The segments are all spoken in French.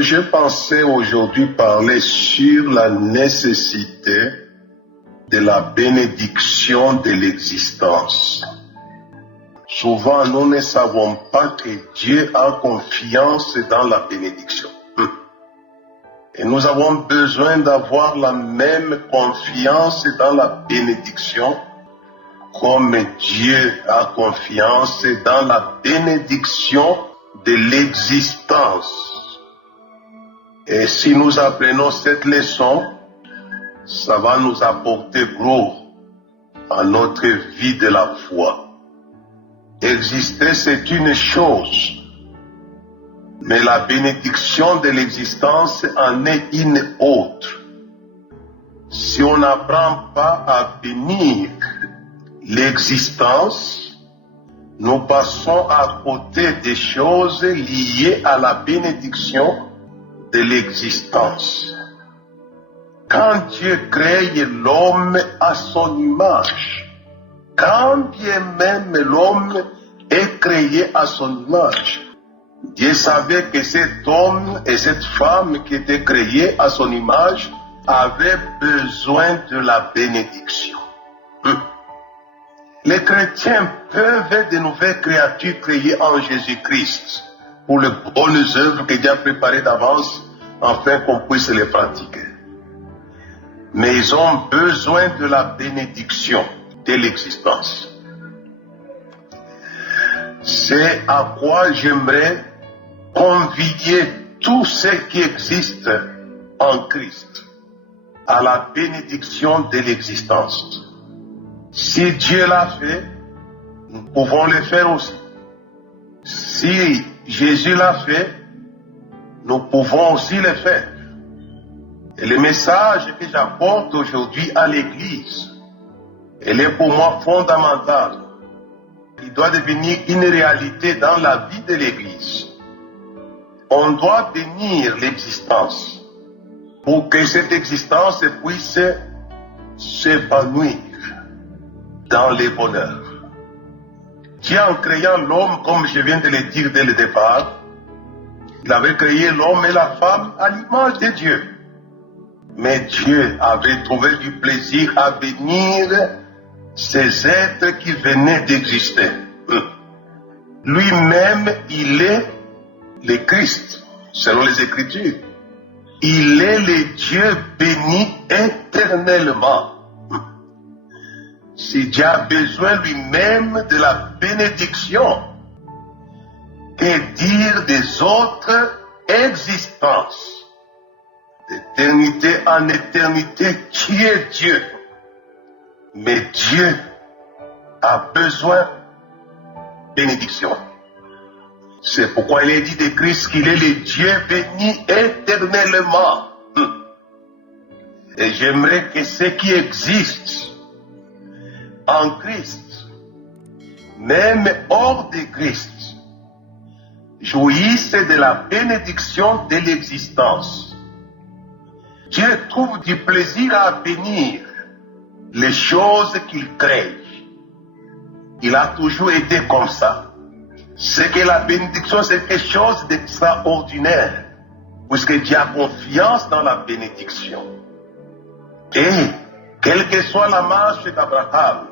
Je pensais aujourd'hui parler sur la nécessité de la bénédiction de l'existence. Souvent, nous ne savons pas que Dieu a confiance dans la bénédiction. Et nous avons besoin d'avoir la même confiance dans la bénédiction comme Dieu a confiance dans la bénédiction de l'existence. Et si nous apprenons cette leçon, ça va nous apporter gros à notre vie de la foi. Exister, c'est une chose, mais la bénédiction de l'existence en est une autre. Si on n'apprend pas à bénir l'existence, nous passons à côté des choses liées à la bénédiction de l'existence. Quand Dieu crée l'homme à son image, quand bien même l'homme est créé à son image, Dieu savait que cet homme et cette femme qui étaient créés à son image avaient besoin de la bénédiction. Les chrétiens peuvent être de nouvelles créatures créées en Jésus-Christ pour les bonnes œuvres que Dieu a préparées d'avance afin qu'on puisse les pratiquer. Mais ils ont besoin de la bénédiction de l'existence. C'est à quoi j'aimerais convier tous ceux qui existent en Christ à la bénédiction de l'existence. Si Dieu l'a fait, nous pouvons le faire aussi. Si Jésus l'a fait, nous pouvons aussi le faire. Et le message que j'apporte aujourd'hui à l'Église, il est pour moi fondamental. Il doit devenir une réalité dans la vie de l'Église. On doit bénir l'existence pour que cette existence puisse s'épanouir dans le bonheur. Dieu, en créant l'homme, comme je viens de le dire dès le départ, il avait créé l'homme et la femme à l'image de Dieu. Mais Dieu avait trouvé du plaisir à bénir ces êtres qui venaient d'exister. Lui-même, il est le Christ, selon les Écritures. Il est le Dieu béni éternellement. Si Dieu a besoin lui-même de la bénédiction, que dire des autres existences? D'éternité en éternité, qui est Dieu? Mais Dieu a besoin de bénédiction. C'est pourquoi il est dit de Christ qu'il est le Dieu béni éternellement. Et j'aimerais que ceux qui existent en Christ, même hors de Christ, jouissent de la bénédiction de l'existence. Dieu trouve du plaisir à bénir les choses qu'il crée. Il a toujours été comme ça. C'est que la bénédiction, c'est quelque chose d'extraordinaire, puisque Dieu a confiance dans la bénédiction. Et, quelle que soit la marche d'Abraham,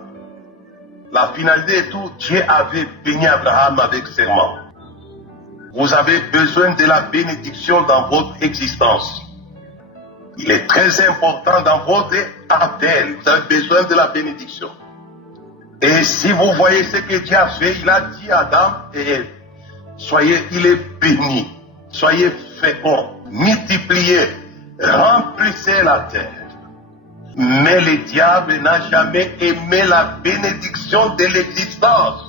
la finalité de tout, Dieu avait béni Abraham avec serment. Vous avez besoin de la bénédiction dans votre existence. Il est très important dans votre appel. Vous avez besoin de la bénédiction. Et si vous voyez ce que Dieu a fait, il a dit à Adam et Ève, il est béni, soyez féconds, multipliez, remplissez la terre. Mais le diable n'a jamais aimé la bénédiction de l'existence.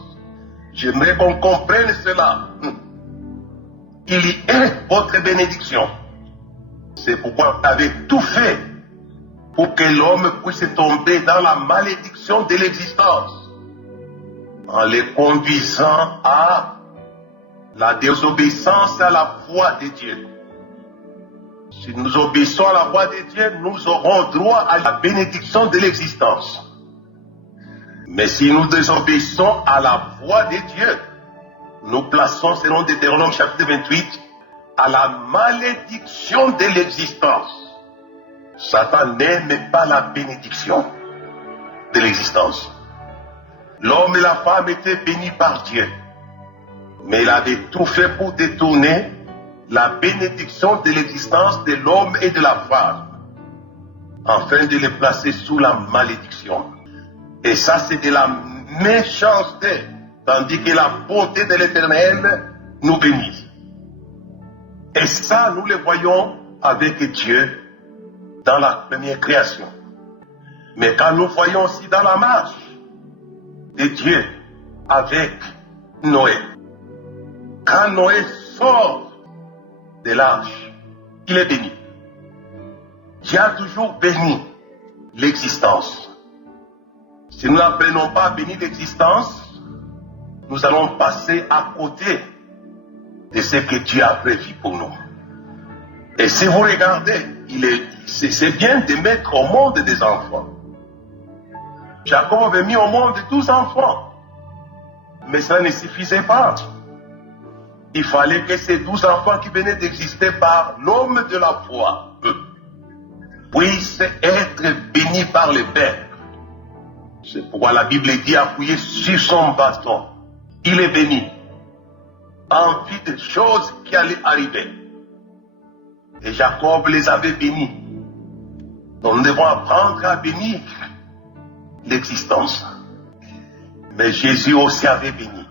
J'aimerais qu'on comprenne cela. Il y est votre bénédiction. C'est pourquoi vous avez tout fait pour que l'homme puisse tomber dans la malédiction de l'existence, en les conduisant à la désobéissance à la voix de Dieu. Si nous obéissons à la voix de Dieu, nous aurons droit à la bénédiction de l'existence. Mais si nous désobéissons à la voix de Dieu, nous plaçons, selon Deutéronome chapitre 28, à la malédiction de l'existence. Satan n'aime pas la bénédiction de l'existence. L'homme et la femme étaient bénis par Dieu, mais il avait tout fait pour détourner la bénédiction de l'existence de l'homme et de la femme, afin de les placer sous la malédiction. Et ça, c'est de la méchanceté, tandis que la bonté de l'Éternel nous bénit. Et ça, nous le voyons avec Dieu dans la première création. Mais quand nous voyons aussi dans la marche de Dieu avec Noé, quand Noé sort de l'arche, il est béni. Dieu a toujours béni l'existence. Si nous n'apprenons pas à bénir l'existence, nous allons passer à côté de ce que Dieu a prévu pour nous. Et si vous regardez, c'est bien de mettre au monde des enfants. Jacob avait mis au monde 12 enfants, mais ça ne suffisait pas. Il fallait que ces 12 enfants qui venaient d'exister par l'homme de la foi puissent être bénis par le Père. C'est pourquoi la Bible dit appuyé sur son bâton. Il est béni en vue des choses qui allaient arriver. Et Jacob les avait bénis. Donc nous devons apprendre à bénir l'existence. Mais Jésus aussi avait béni.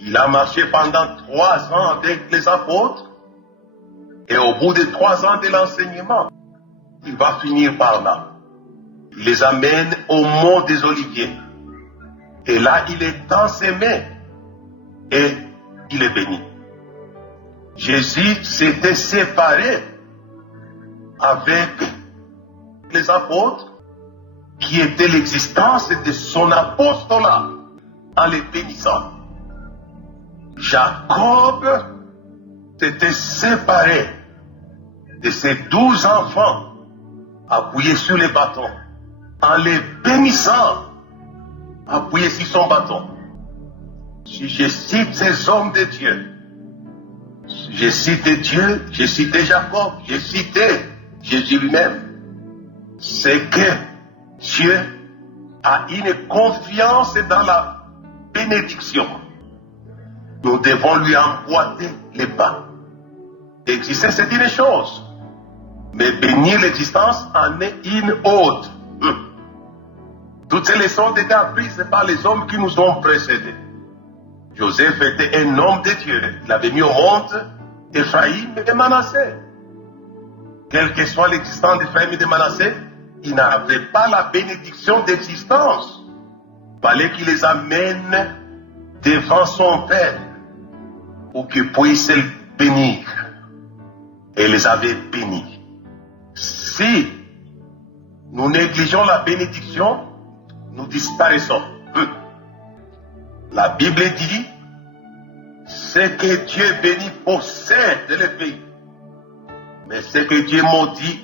Il a marché pendant 3 ans avec les apôtres. Et au bout de 3 ans de l'enseignement, il va finir par là. Il les amène au mont des Oliviers. Et là, il est ensémé. Et il est béni. Jésus s'était séparé avec les apôtres qui étaient l'existence de son apostolat en les bénissant. Jacob s'était séparé de ses 12 enfants appuyés sur les bâtons en les bénissant appuyés sur son bâton. Si je cite ces hommes de Dieu, j'ai cité Dieu, j'ai cité Jacob, j'ai cité Jésus lui-même, c'est que Dieu a une confiance dans la bénédiction. Nous devons lui emboîter les pas. Exister, c'est une chose, mais bénir l'existence en est une autre. Toutes ces leçons étaient apprises par les hommes qui nous ont précédés. Joseph était un homme de Dieu. Il avait mis au monde Ephraïm et Manassé. Quelle que soit l'existence d'Ephraïm et de Manassé, il n'avait pas la bénédiction d'existence. Il fallait qu'il les amène devant son Père pour qu'il puisse le bénir. Et il les avait bénis. Si nous négligeons la bénédiction, nous disparaissons. La Bible dit, ce que Dieu bénit possède le pays. Mais ce que Dieu maudit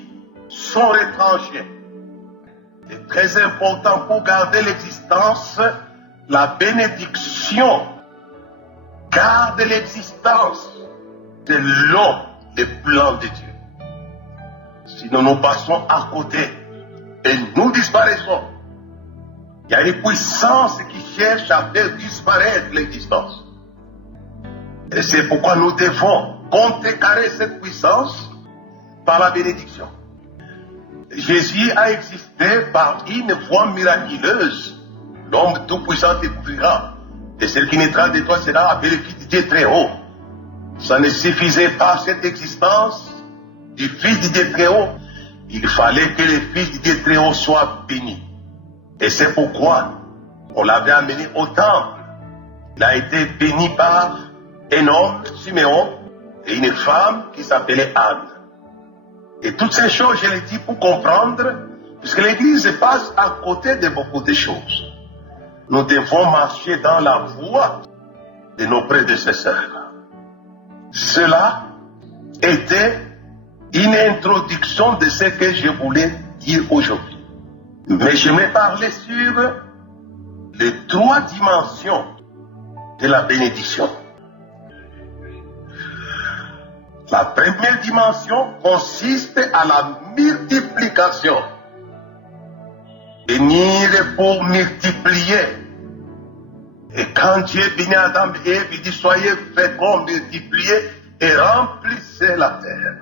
sont retranchés. C'est très important pour garder l'existence, la bénédiction garde l'existence selon les plans de Dieu. Sinon nous passons à côté et nous disparaissons. Il y a une puissance qui cherche à faire disparaître l'existence. Et c'est pourquoi nous devons contrecarrer cette puissance par la bénédiction. Jésus a existé par une voie miraculeuse. L'homme tout-puissant découvrira. Et celui qui naîtra de toi sera appelé le Fils de Dieu très haut. Ça ne suffisait pas cette existence du Fils de Dieu très haut. Il fallait que le Fils de Dieu très haut soit béni. Et c'est pourquoi on l'avait amené au temple. Il a été béni par un homme, Siméon, et une femme qui s'appelait Anne. Et toutes ces choses, je les dis pour comprendre, puisque l'Église passe à côté de beaucoup de choses. Nous devons marcher dans la voie de nos prédécesseurs. Cela était une introduction de ce que je voulais dire aujourd'hui. Mais je vais parler sur les 3 dimensions de la bénédiction. La première dimension consiste à la multiplication. Bénir pour multiplier. Et quand Dieu bénit Adam et Ève, il dit soyez féconds, multipliez et remplissez la terre.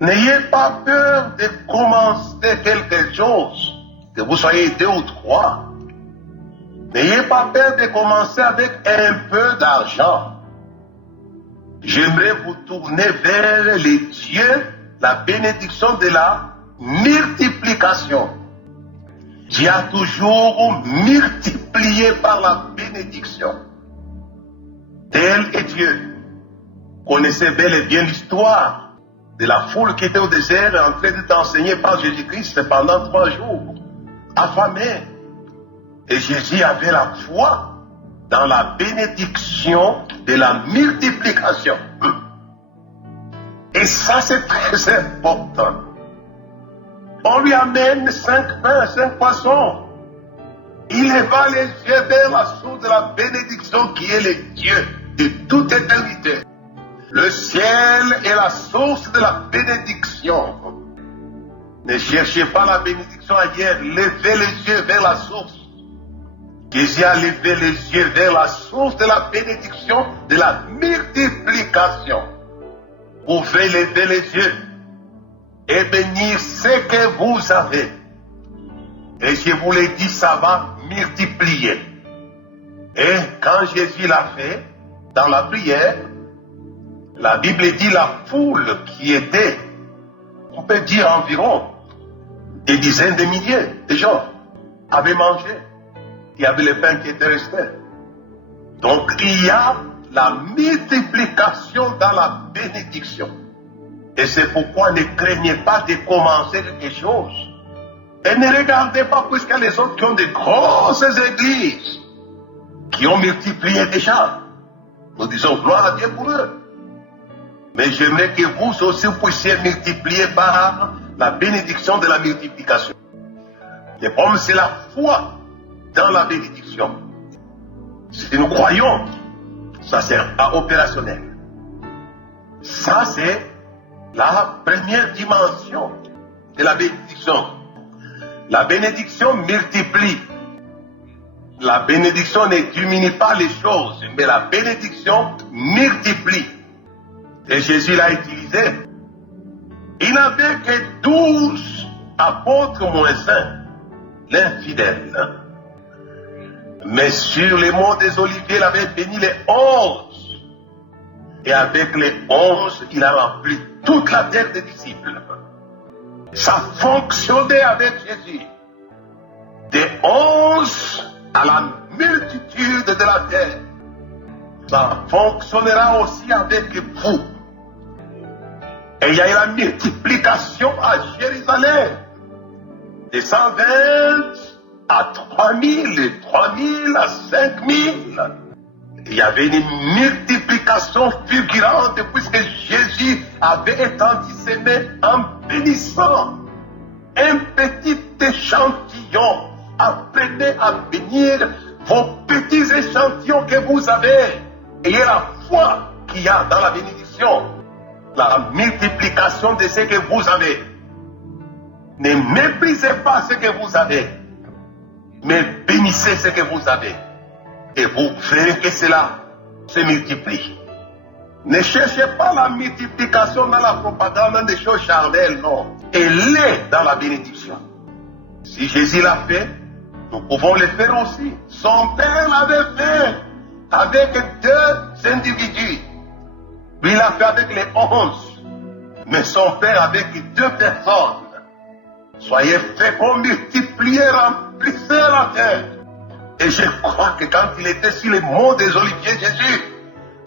N'ayez pas peur de commencer quelque chose, que vous soyez 2 ou 3. N'ayez pas peur de commencer avec un peu d'argent. J'aimerais vous tourner vers les dieux, la bénédiction de la multiplication. Dieu a toujours multiplié par la bénédiction. Tel est Dieu. Connaissez bel et bien l'histoire de la foule qui était au désert en train d'être enseignée par Jésus-Christ pendant 3 jours, affamée. Et Jésus avait la foi dans la bénédiction de la multiplication. Et ça, c'est très important. On lui amène 5 pains, 5 poissons. Il leva les yeux vers la source de la bénédiction qui est le Dieu de toute éternité. Le ciel est la source de la bénédiction. Ne cherchez pas la bénédiction ailleurs. Levez les yeux vers la source. Jésus a levé les yeux vers la source de la bénédiction, de la multiplication. Vous pouvez lever les yeux et bénir ce que vous avez. Et je vous l'ai dit, ça va multiplier. Et quand Jésus l'a fait, dans la prière, la Bible dit la foule qui était, on peut dire environ des dizaines de milliers de gens, avaient mangé. Il y avait le pain qui était resté. Donc il y a la multiplication dans la bénédiction. Et c'est pourquoi ne craignez pas de commencer quelque chose. Et ne regardez pas plus que les autres qui ont de grosses églises, qui ont multiplié déjà. Nous disons gloire à Dieu pour eux. Mais j'aimerais que vous aussi puissiez multiplier par la bénédiction de la multiplication. Le problème, c'est la foi dans la bénédiction. Si nous croyons, ça sera opérationnel. Ça, c'est la première dimension de la bénédiction. La bénédiction multiplie. La bénédiction ne diminue pas les choses, mais la bénédiction multiplie. Et Jésus l'a utilisé. Il n'avait que 12 apôtres moins 1, l'infidèle. Mais sur les monts des Oliviers, il avait béni les 11. Et avec les 11, il a rempli toute la terre des disciples. Ça fonctionnait avec Jésus. Des 11 à la multitude de la terre. Ça fonctionnera aussi avec vous. Et il y a eu la multiplication à Jérusalem. De 120 à 3000, 3000 à 5000. Il y avait une multiplication fulgurante puisque Jésus avait étendu ses mains en bénissant. Un petit échantillon. Apprenez à bénir vos petits échantillons que vous avez. Ayez la foi qu'il y a dans la bénédiction. La multiplication de ce que vous avez. Ne méprisez pas ce que vous avez, mais bénissez ce que vous avez. Et vous verrez que cela se multiplie. Ne cherchez pas la multiplication dans la propagande des choses charnelles, non. Elle est dans la bénédiction. Si Jésus l'a fait, nous pouvons le faire aussi. Son Père l'avait fait avec 2 individus. Lui, il l'a fait avec les 11. Mais son Père avec 2 personnes. Soyez féconds, multipliez, remplissez la terre. Et je crois que quand il était sur les monts des Oliviers, Jésus,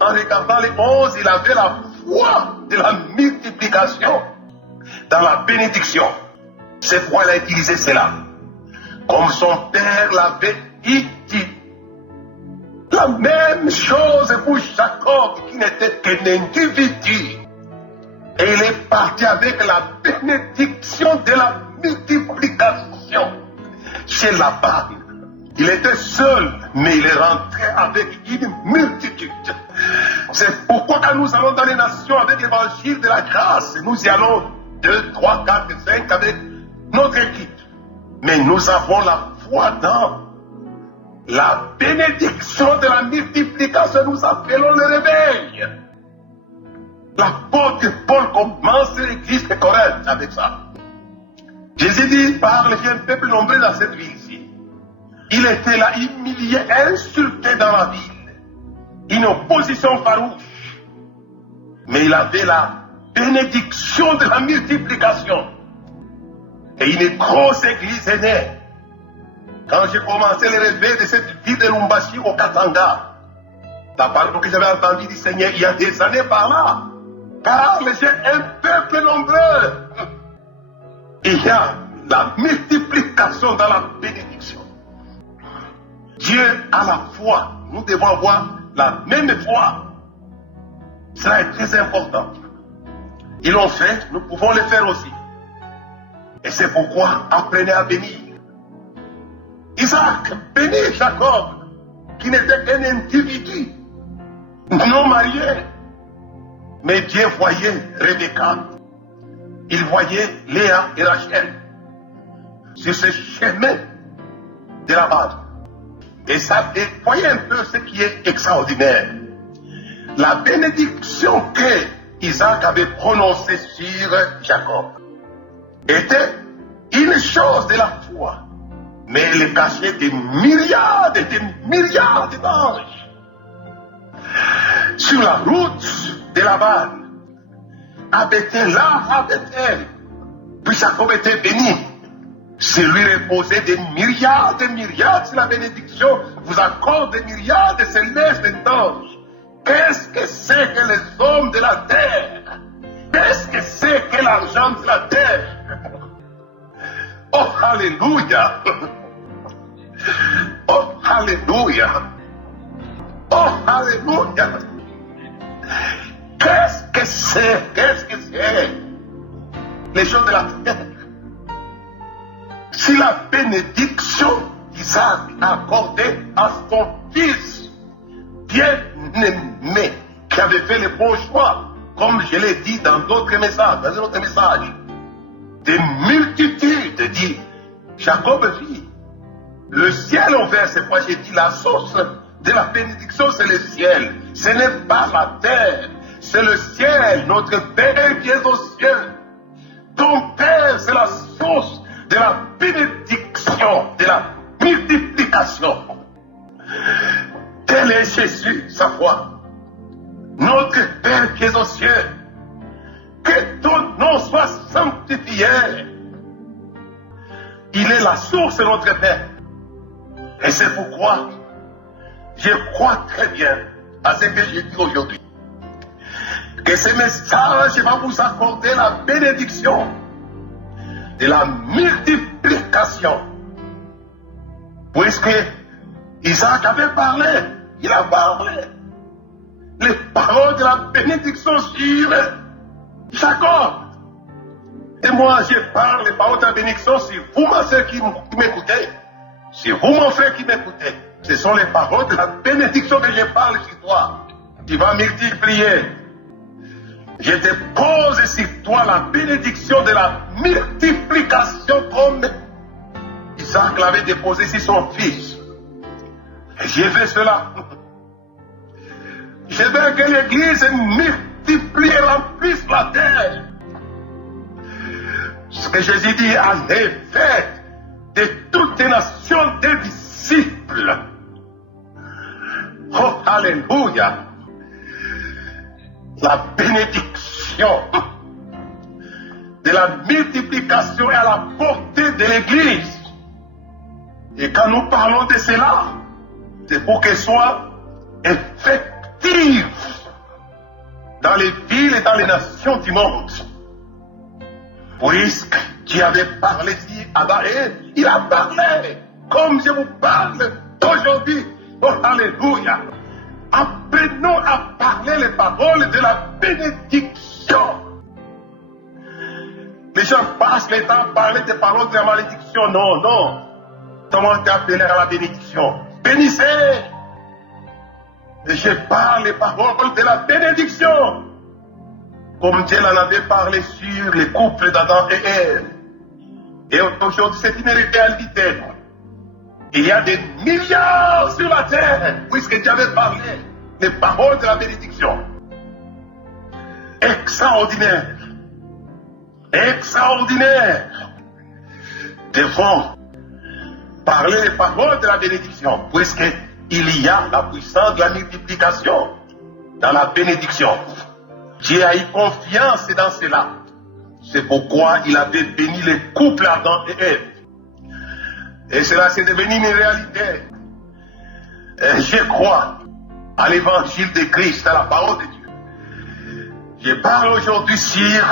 en regardant les 11, il avait la foi de la multiplication dans la bénédiction. C'est pourquoi il a utilisé cela. Comme son Père l'avait dit. La même chose pour Jacob, qui n'était qu'un individu. Et il est parti avec la bénédiction de la multiplication chez Laban. Il était seul, mais il est rentré avec une multitude. C'est pourquoi quand nous allons dans les nations avec l'évangile de la grâce, nous y allons 2, 3, 4, 5 avec notre équipe. Mais nous avons la foi dans la bénédiction de la multiplication. Nous appelons le réveil. L'apôtre Paul commence l'église de Corinthe avec ça. Jésus dit, parle, il y a un peuple nombreux dans cette ville-ci. Il était là, humilié, insulté dans la ville. Une opposition farouche. Mais il avait la bénédiction de la multiplication. Et une grosse église est née. Quand j'ai commencé le réveil de cette ville de Lumbashi au Katanga, la parole que j'avais entendue du Seigneur il y a des années par là, car j'ai un peuple nombreux. Il y a la multiplication dans la bénédiction. Dieu a la foi. Nous devons avoir la même foi. Cela est très important. Ils l'ont fait, nous pouvons le faire aussi. Et c'est pourquoi apprenez à bénir. Isaac bénit Jacob, qui n'était qu'un individu non marié. Mais Dieu voyait Rebecca. Il voyait Léa et Rachel sur ce chemin de la base. Et ça, voyez un peu ce qui est extraordinaire. La bénédiction que Isaac avait prononcée sur Jacob était une chose de la foi, mais elle cachait des milliards et des milliards d'anges. Sur la route de Laban, à Bethel, là, à Bethel, puis Jacob était béni. C'est lui reposait des milliards sur la bénédiction, vous accorde des milliards de célestes d'anges. Qu'est-ce que c'est que les hommes de la terre? Qu'est-ce que c'est que l'argent de la terre? Oh, alléluia! Oh, alléluia! Oh, alléluia! Qu'est-ce que c'est? Qu'est-ce que c'est? Les choses de la terre. Si la bénédiction qu'Isaac a accordée à son fils bien-aimé, qui avait fait le bon choix, comme je l'ai dit dans d'autres messages, dans un autre message, des multitudes, dit Jacob vit. Le ciel ouvert, c'est quoi j'ai dit, la source de la bénédiction, c'est le ciel. Ce n'est pas la terre, c'est le ciel, notre Père qui est aux cieux. Ton Père, c'est la source de la bénédiction, de la multiplication. Tel est Jésus, sa foi. Notre Père qui est aux cieux, que ton nom soit sanctifié. Il est la source de notre Père. Et c'est pourquoi je crois très bien à ce que j'ai dit aujourd'hui. Que ce message va vous accorder la bénédiction de la multiplication. Puisque Isaac avait parlé, il a parlé les paroles de la bénédiction sur Jacob. Et moi, je parle les paroles de la bénédiction sur vous, ma soeur, qui m'écoutez. Si vous, mon frère, qui m'écoutez, ce sont les paroles de la bénédiction que je parle sur toi. Tu vas multiplier. Je te pose sur toi la bénédiction de la multiplication comme Isaac l'avait déposé sur son fils. Et je veux cela. Je veux que l'Église multiplie et remplisse la terre. Ce que Jésus dit, allez, faites de toutes les nations des disciples. Oh, alléluia. La bénédiction de la multiplication est à la portée de l'Église. Et quand nous parlons de cela, c'est pour qu'elle soit effective dans les villes et dans les nations du monde. Puisque Dieu avait parlé ici à Abraham, il a parlé comme je vous parle aujourd'hui. Oh, alléluia. Apprenons à parler les paroles de la bénédiction. Les gens passent le temps à parler des paroles de la malédiction. Non, non. Comment t'appeler à la bénédiction? Bénissez! Et je parle les paroles de la bénédiction. Comme Dieu en avait parlé sur les couples d'Adam et Ève. Et aujourd'hui, c'est une réalité. Il y a des milliards sur la terre, puisque Dieu avait parlé les paroles de la bénédiction. Extraordinaire. Extraordinaire. Devons parler les paroles de la bénédiction, puisqu'il y a la puissance de la multiplication dans la bénédiction. Dieu a eu confiance dans cela. C'est pourquoi il avait béni les couples Adam et Ève. Et cela s'est devenu une réalité. Et je crois à l'évangile de Christ, à la parole de Dieu. Je parle aujourd'hui sur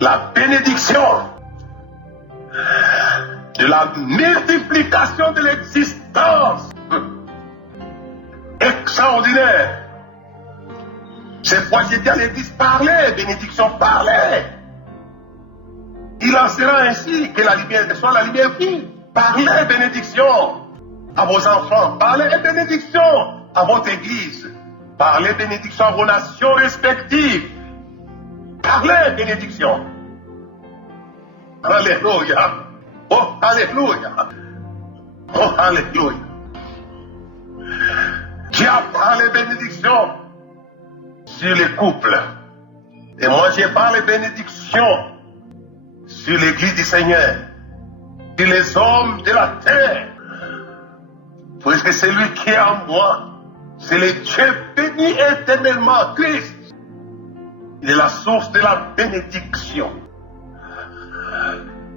la bénédiction de la multiplication de l'existence. Extraordinaire. C'est pourquoi j'ai dit à l'Église, parlez, bénédiction, parlez. Il en sera ainsi que la lumière soit la lumière vive. Parlez, bénédiction, à vos enfants. Parlez, bénédiction, à votre Église. Parlez, bénédiction, à vos nations respectives. Parlez, bénédiction. Alléluia. Oh, alléluia. Oh, alléluia. Dieu a parlé bénédiction sur les couples. Et moi, j'ai parlé bénédiction sur l'Église du Seigneur, sur les hommes de la terre. Puisque celui qui est en moi, c'est le Dieu béni éternellement, Christ. Il est la source de la bénédiction.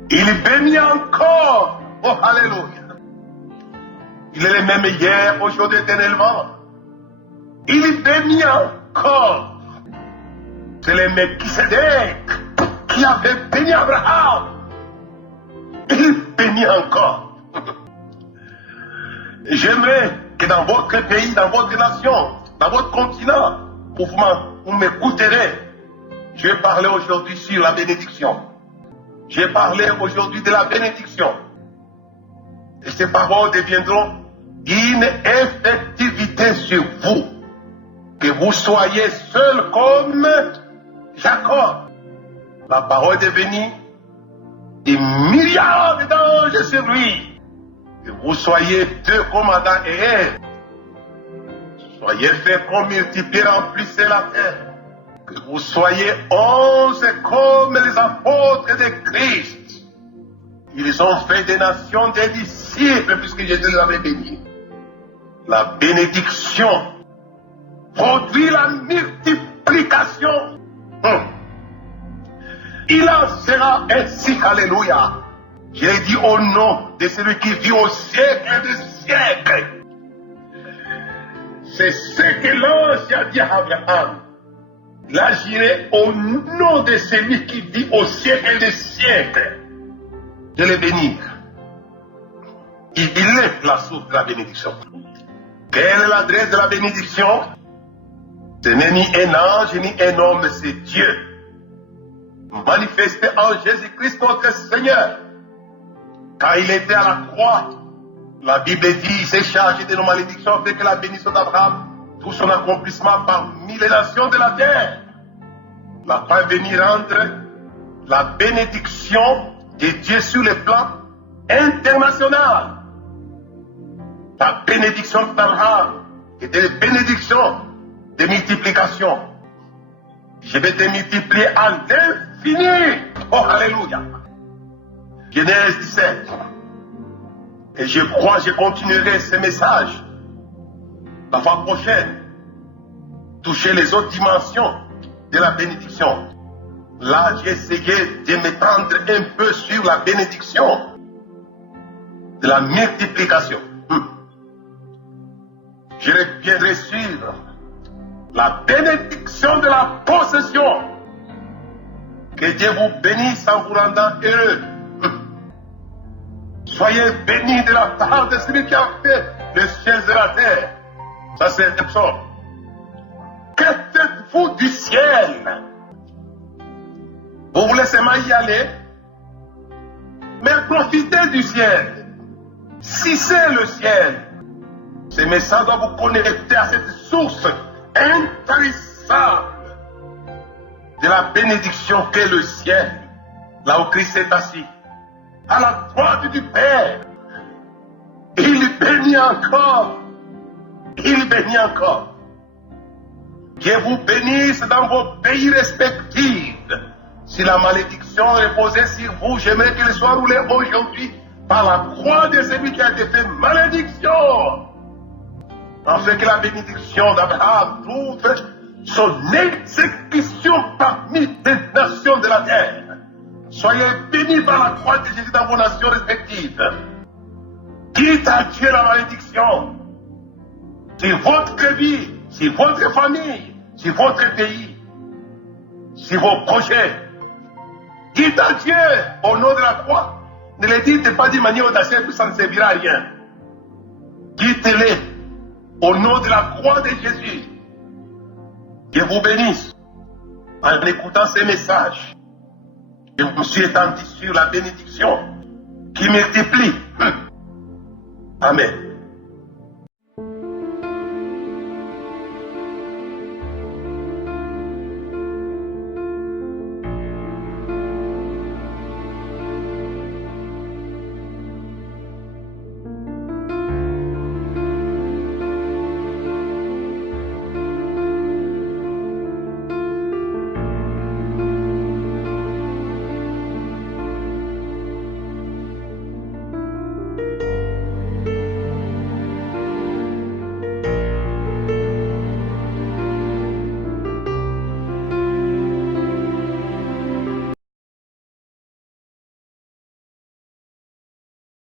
Il bénit encore. Oh, alléluia. Il est le même hier, aujourd'hui, éternellement. Il bénit encore. C'est le Melchisédek qui avait béni Abraham. Il bénit encore. J'aimerais que dans votre pays, dans votre nation, dans votre continent, vous m'écouterez. Je vais parler aujourd'hui sur la bénédiction. J'ai parlé aujourd'hui de la bénédiction. Et ces paroles deviendront une effectivité sur vous. Que vous soyez seul comme Jacob. La parole est devenue des milliards d'anges sur lui. Que vous soyez deux comme Adam et Ève. Soyez féconds, multipliez, remplissez la terre. Que vous soyez 11 comme les apôtres de Christ. Ils ont fait des nations des disciples puisque Jésus les avait bénis. La bénédiction produit la multiplication. Il en sera ainsi, alléluia. Je l'ai dit au nom de celui qui vit au siècle des siècles. C'est ce que l'ange a dit à Abraham. Là, j'irai au nom de celui qui vit au siècle des siècles. Je l'ai bénir. Il est la source de la bénédiction. Quelle est l'adresse de la bénédiction? Ce n'est ni un ange ni un homme, c'est Dieu. Manifesté en Jésus-Christ notre Seigneur. Quand il était à la croix, la Bible dit, il s'est chargé de nos malédictions, fait que la bénédiction d'Abraham, tout son accomplissement parmi les nations de la terre. La fin venir rendre la bénédiction de Dieu sur le plan international. La bénédiction d'Abraham était une bénédiction de multiplication. Je vais te multiplier à l'infini. Oh, alléluia. Genèse 17. Et je crois que je continuerai ce message la fois prochaine. Toucher les autres dimensions de la bénédiction. Là, j'ai essayé de m'étendre un peu sur la bénédiction de la multiplication. Je reviendrai sur la bénédiction de la possession. Que Dieu vous bénisse en vous rendant heureux. Soyez bénis de la part de celui qui a fait le ciel et la terre. Ça, c'est un psaume. Que faites-vous du ciel? Vous voulez seulement y aller, mais profitez du ciel. Si c'est le ciel, ce message doit vous connecter à cette source intarissable de la bénédiction qu'est le ciel, là où Christ est assis, à la droite du Père. Il bénit encore. Il bénit encore. Dieu vous bénisse dans vos pays respectifs. Si la malédiction reposait sur vous, j'aimerais qu'elle soit roulée aujourd'hui par la croix de celui qui a été fait malédiction, afin que la bénédiction d'Abraham trouve son exécution parmi les nations de la terre. Soyez bénis par la croix de Jésus dans vos nations respectives. Quitte à Dieu la malédiction sur votre vie, sur votre famille, sur votre pays, sur vos projets. Dites à Dieu au nom de la croix. Ne le dites pas d'une manière audacieuse, puis ça ne servira à rien. Dites-le au nom de la croix de Jésus. Dieu vous bénisse. En écoutant ces messages, je me suis étendu sur la bénédiction qui multiplie. Amen.